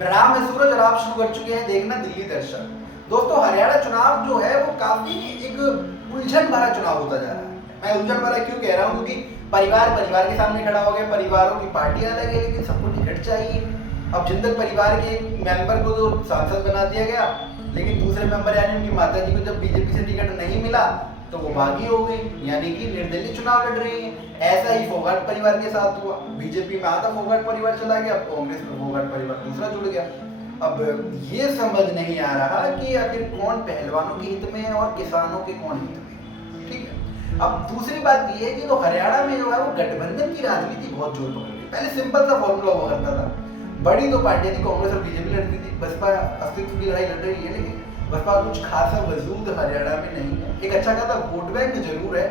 मेरा नाम है सूरज और आप शुरू कर चुके हैं देखना दिल्ली दर्शन। दोस्तों, हरियाणा चुनाव जो है वो काफी एक उलझन भरा चुनाव होता जा रहा है। मैं उलझन भरा क्यों कह रहा हूँ, क्योंकि परिवार परिवार के सामने खड़ा हो गया। परिवारों की पार्टियां अलग है, लेकिन सबको टिकट चाहिए। अब जिन तक परिवार के मेंबर को तो सांसद बना दिया गया, लेकिन दूसरे मेंबर यानी उनकी माता जी को जब बीजेपी से टिकट नहीं मिला तो वो बागी हो गई, यानी कि निर्दलीय चुनाव लड़ रही है। ऐसा ही फोगाट परिवार के साथ हुआ। बीजेपी में आधा फोगाट परिवार चला गया, कांग्रेस में फोगाट परिवार दूसरा जुड़ गया। अब ये समझ नहीं आ रहा कि आखिर कौन पहलवानों के हित में है और किसानों के कौन हित में। ठीक है। अब दूसरी बात ये है कि तो हरियाणा में जो है वो गठबंधन की राजनीति बहुत जोर पकड़ गई। पहले सिंपल सा फॉर्मूला हुआ करता था, बड़ी दो पार्टियां थी, कांग्रेस और बीजेपी लड़ती थी। बसपा अस्तित्व की लड़ाई लड़ रही है, लेकिन बसपा कुछ खासा वजूद हरियाणा में नहीं है। एक अच्छा खासा वोट बैंक जरूर है,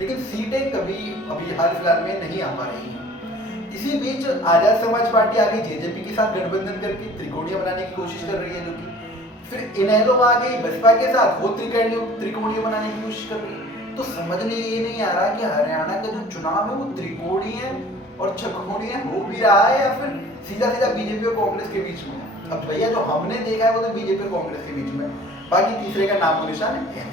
लेकिन सीटें कभी अभी हाल फिलहाल में नहीं आ पा रही हैं। इसी बीच आजाद समाज पार्टी आगे जेजेपी के साथ गठबंधन करके त्रिकोणीय बनाने की कोशिश कर रही है, जो कि फिर इनेलो आ गई बसपा के साथ, वो त्रिकोणीय बनाने की कोशिश कर रही है। तो समझने ये नहीं आ रहा कि हरियाणा का जो चुनाव है वो त्रिकोणीय और चौकोणीय हो भी रहा है या फिर सीधा सीधा बीजेपी और कांग्रेस के बीच में। अब भैया जो हमने देखा है वो तो बीजेपी और कांग्रेस के बीच में, बाकी तीसरे का नामो निशान है।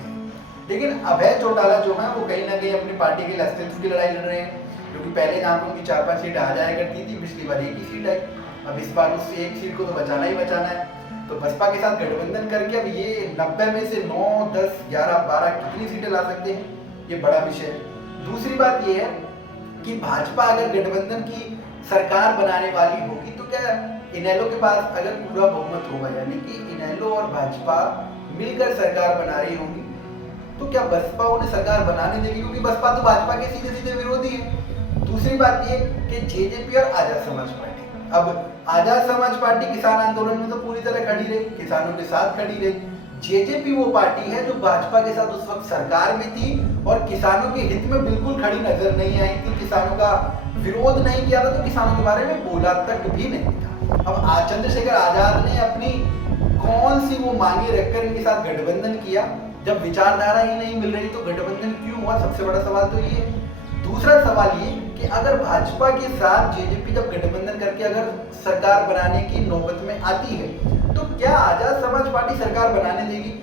लेकिन अभय चौटाला जो है वो कहीं ना कहीं अपनी पार्टी के लिए अस्तित्व की लड़ाई लड़ रहे हैं, क्योंकि पहले जहाँ पर उनकी 4-5 सीट आ जाया करती थी, पिछली बार एक ही सीट आई। अब इस बार उस एक सीट को तो बचाना ही बचाना है। तो बसपा के साथ गठबंधन करके अब ये 90 में से 9, 10, 11, 12 कितनी सीटें ला सकते हैं, ये बड़ा विषय है। दूसरी बात ये है कि भाजपा अगर गठबंधन की सरकार बनाने वाली होगी तो क्या इनेलो के पास अगर पूरा बहुमत होगा, यानी कि इनेलो और भाजपा मिलकर सरकार बना रही होगी, तो क्या बसपा उन्हें सरकार बनाने देगी, क्योंकि बसपा तो भाजपा के सीधे सीधे विरोधी है। दूसरी बात ये कि जेजेपी और आजाद समाज पार्टी, अब आजाद समाज पार्टी किसान आंदोलन में तो पूरी तरह खड़ी रही, किसानों के साथ खड़ी रही। जेजेपी वो पार्टी है जो भाजपा के साथ उस वक्त सरकार में थी और किसानों के हित में बिल्कुल खड़ी नजर नहीं आई थी, किसानों का विरोध नहीं किया था, तो किसानों के बारे में बोला तक भी नहीं था। अब चंद्रशेखर आजाद ने अपनी कौन सी वो मांगे रखकर इनके साथ गठबंधन किया, जब विचारधारा ही नहीं मिल रही तो गठबंधन क्यों हुआ, सबसे बड़ा सवाल तो ये। दूसरा सवाल ये कि अगर भाजपा के साथ जेजेपी जब गठबंधन करके अगर सरकार बनाने की नौबत में आती है तो क्या आजाद समाज पार्टी सरकार बनाने देगी?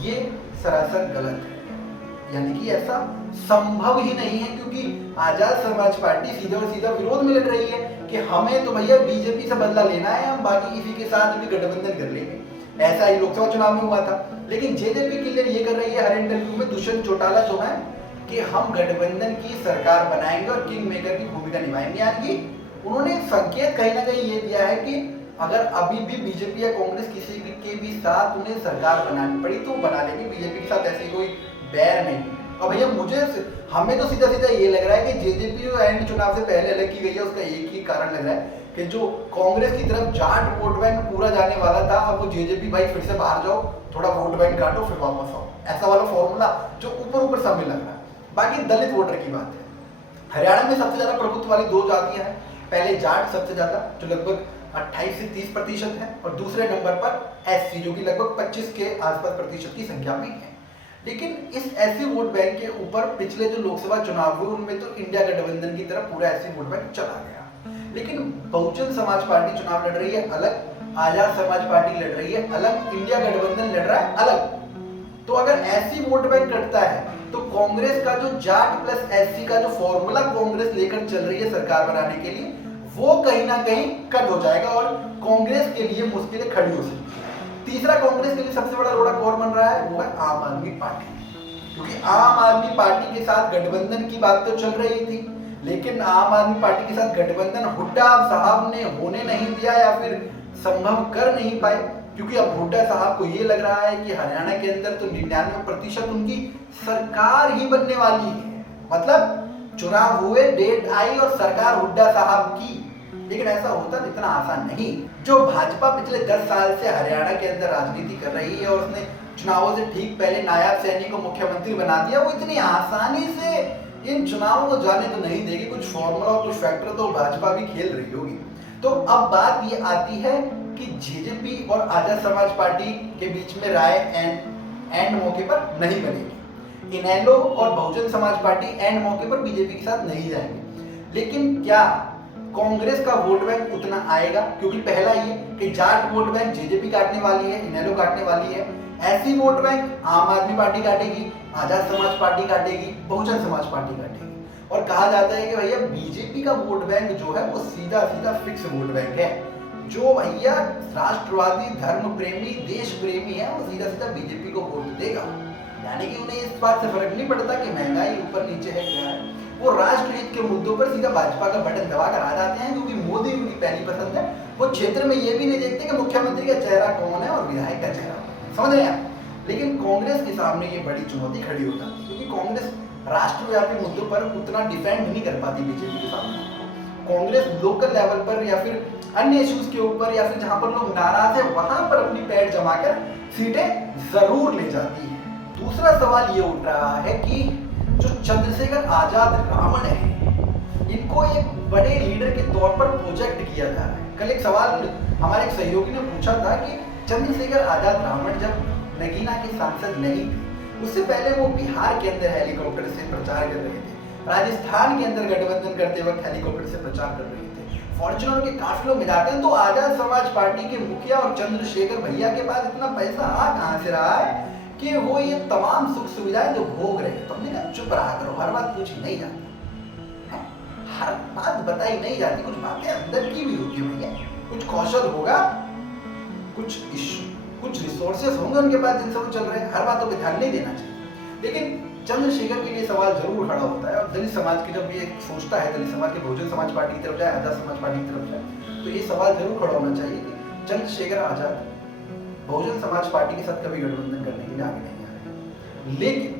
ये सरासर गलत है, यानी कि ऐसा संभव ही नहीं है, क्योंकि आजाद समाज पार्टी सीधा और सीधा विरोध में लड़ रही है कि हमें तो भैया बीजेपी से बदला लेना है, हम बाकी किसी के साथ भी गठबंधन कर लेंगे। ऐसा ही लोकसभा चुनाव में हुआ था। लेकिन जेजेपी क्लियर ये कर रही है हर इंटरव्यू में, दुष्यंत चौटाला जो है, कि हम गठबंधन की सरकार बनाएंगे और किंग मेकर की भूमिका निभाएंगे। यानी कि उन्होंने संकेत कहीं ना कहीं ये दिया है कि अगर अभी भी बीजेपी या कांग्रेस किसी के भी साथ उन्हें सरकार बनानी पड़ी तो बना लेंगे, बीजेपी के साथ ऐसी कोई बैर नहीं। और भैया हमें तो सीधा सीधा ये लग रहा है कि जेजेपी जो एंड चुनाव से पहले अलग की गई है, उसका एक ही कारण लग रहा है कि जो कांग्रेस की तरफ जाट वोट बैंक पूरा जाने वाला था, अब वो जेजेपी भाई फिर से बाहर जाओ, थोड़ा वोट बैंक काटो फिर वापस आओ, ऐसा वाला फॉर्मूला जो ऊपर ऊपर सब में लग रहा है। बाकी दलित वोटर की बात है, हरियाणा में सबसे ज्यादा प्रभुत्व वाली दो जातियां हैं। पहले जाट सबसे ज्यादा, जो लगभग 28 से 30% है, और दूसरे नंबर पर एससी, जो कि लगभग 25 के आसपास प्रतिशत की संख्या में है। लेकिन इस एससी वोट बैंक के ऊपर पिछले जो लोकसभा चुनाव हुए उनमें तो इंडिया गठबंधन की तरफ पूरा एससी वोट बैंक चला गया। लेकिन बहुजन समाज पार्टी चुनाव लड़ रही है अलग, आजाद समाज पार्टी लड़ रही है अलग, इंडिया गठबंधन लड़ रहा है अलग। तो अगर एससी वोट बैंक कटता है तो कांग्रेस का जो जाट प्लस एससी का जो फॉर्मूला कांग्रेस लेकर चल रही है सरकार बनाने के लिए, वो कहीं ना कहीं कट हो जाएगा और कांग्रेस के लिए मुश्किलें खड़ी हो सकती है। तीसरा कांग्रेस के लिए सबसे बड़ा रोड़ा कौन बन रहा है, वो है आम आदमी पार्टी, क्योंकि आम आदमी पार्टी के साथ गठबंधन की बात तो चल रही थी, लेकिन आम आदमी पार्टी के साथ गठबंधन हुड्डा साहब ने होने नहीं दिया या फिर संभव कर नहीं पाए, क्योंकि अब हुड्डा साहब को ये लग रहा है कि हरियाणा के अंदर तो 99% उनकी सरकार ही बनने वाली है। मतलब चुनाव हुए, डेट आई और सरकार हुड्डा साहब की। लेकिन ऐसा होता इतना आसान नहीं। जो भाजपा पिछले 10 साल से हरियाणा के अंदर राजनीति कर रही है और उसने चुनावों से ठीक पहले नायब सैनी को मुख्यमंत्री बना दिया, वो इतनी आसानी से इन चुनावों को जाने तो नहीं देगी। कुछ फॉर्मूला और कुछ फैक्टर तो भाजपा भी खेल रही होगी। तो अब बात ये आती है कि जेजेपी और आजाद समाज पार्टी के बीच में राय एंड मौके पर नहीं बनेगी। इनेलो और बहुजन समाज पार्टी एंड मौके पर बीजेपी के साथ नहीं जाएंगे। लेकिन क्या कांग्रेस का वोट बैंक उतना आएगा, क्योंकि पहला ये कि जाट वोट बैंक जेजेपी काटने वाली है, इनेलो काटने वाली है। ऐसी वोट बैंक आम आदमी party काटेगी, Azad Samaj party काटेगी, Bahujan Samaj party काटेगी। और कहा जाता है कि भैया बीजेपी का वोट बैंक जो है वो सीधा सीधा फिक्स वोट बैंक है। जो भैया राष्ट्रवादी, धर्म प्रेमी, देश प्रेमी है, वो सीधा सीधा बीजेपी को वोट देगा। यानी कि उन्हें इस बात से फर्क नहीं पड़ता कि महंगाई ऊपर नीचे है क्या है, वो राष्ट्रहित के मुद्दों पर सीधा भाजपा का बटन दबाकर आ जाते हैं, क्योंकि मोदी उनकी पहली पसंद है। वो क्षेत्र में ये भी नहीं देखते कि मुख्यमंत्री का चेहरा कौन है और विधायक का चेहरा, समझ रहे हैं। लेकिन कांग्रेस के सामने ये बड़ी चुनौती खड़ी हो जाती है, क्योंकि कांग्रेस राष्ट्रव्यापी मुद्दों पर उतना डिफेंड नहीं कर पाती बीजेपी के सामने। कांग्रेस लोकल लेवल पर या फिर अन्य इश्यूज के ऊपर या फिर जहां पर लोग नाराज है वहां पर अपनी पैर जमाकर सीटें जरूर ले जाती है। दूसरा सवाल ये उठ रहा है कि जो चंद्रशेखर आजाद रावण है, इनको एक बड़े लीडर के तौर पर प्रोजेक्ट किया जा रहा है। कल एक सवाल हमारे एक सहयोगी ने पूछा था कि चंद्रशेखर आजाद रावण जब नगीना के सांसद नहीं थे, उससे पहले वो बिहार के अंदर हेलीकॉप्टर से प्रचार कर रहे थे, राजस्थान के अंदर गठबंधन करते वक्त हेलीकॉप्टर से प्रचार कर रहे थे, फॉर्च्यूनर के काफिलों में जाते हैं। तो आजाद समाज पार्टी के मुखिया और चंद्रशेखर भैया के पास इतना पैसा आ कहां से रहा है कि वो ये तमाम सुख सुविधाएं जो भोग रहे हैं। तुमने कहा चुप रहा करो, हर बात पूछी नहीं जाती, हर बात बताई नहीं जाती, कुछ बातें अंदर की भी होती है भैया। कुछ कौशल होगा, कुछ रिसोर्सेस होंगे उनके पास जिनसे वो चल रहे हैं, हर बातों पे ध्यान नहीं देना चाहिए। लेकिन चंद्रशेखर के लिए सवाल जरूर खड़ा होता है, और दलित समाज की जब ये सोचता है, दलित समाज के बहुजन समाज पार्टी की तरफ जाए, आजाद समाज पार्टी की तरफ जाए, तो ये सवाल जरूर खड़ा होना चाहिए कि चंद्रशेखर आजाद बहुजन समाज पार्टी के साथ कभी गठबंधन करने के लिए आगे नहीं आ रहे, लेकिन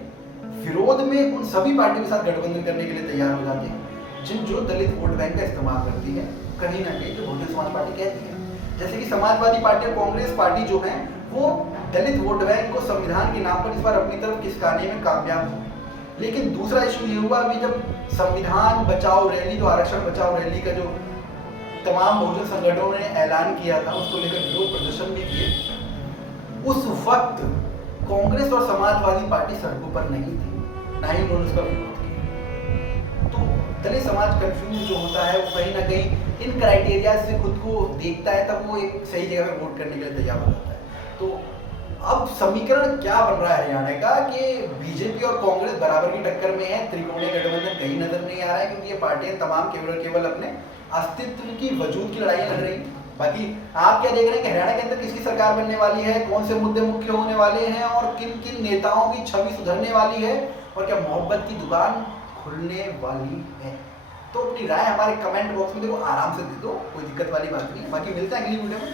विरोध में उन सभी पार्टियों के साथ गठबंधन करने के लिए तैयार हो जाते हैं जो दलित वोट बैंक का इस्तेमाल करती है, कहीं ना कहीं जो बहुजन समाज पार्टी कहती है। जैसे कि समाजवादी पार्टी और कांग्रेस पार्टी जो है वो दलित वोट बैंक को संविधान के नाम पर इस बार अपनी तरफ खिसकाने में कामयाब हुए। लेकिन दूसरा इशू ये हुआ अभी जब संविधान बचाओ रैली, जो आरक्षण बचाओ रैली का जो तमाम बहुजन संगठनों ने ऐलान किया था, उसको लेकर विरोध प्रदर्शन भी किए। उस वक्त कांग्रेस और समाजवादी पार्टी सड़कों पर नहीं थी, ना ही उन्होंने उसका विरोध किया। तो दलित समाज कंफ्यूज जो होता है वो कहीं ना कहीं इन क्राइटेरिया से खुद को देखता है, तब वो एक सही जगह पर वोट करने के लिए तैयार हो जाता है। तो अब समीकरण क्या बन रहा है हरियाणा का कि बीजेपी और कांग्रेस बराबर की टक्कर में है, त्रिकोणीय गठबंधन कहीं नजर नहीं आ रहा है, क्योंकि ये पार्टियां तमाम केवल अपने अस्तित्व की वजूद की लड़ाई लड़ रही। बाकी आप क्या देख रहे हैं कि हरियाणा के अंदर किसकी सरकार बनने वाली है, कौन से मुद्दे मुख्य होने वाले हैं और किन किन नेताओं की छवि सुधरने वाली है, और क्या मोहब्बत की दुकान खुलने वाली है? तो अपनी राय हमारे कमेंट बॉक्स में देखो आराम से दे दो, कोई दिक्कत वाली बात नहीं है। बाकी मिलते हैं अगली वीडियो में।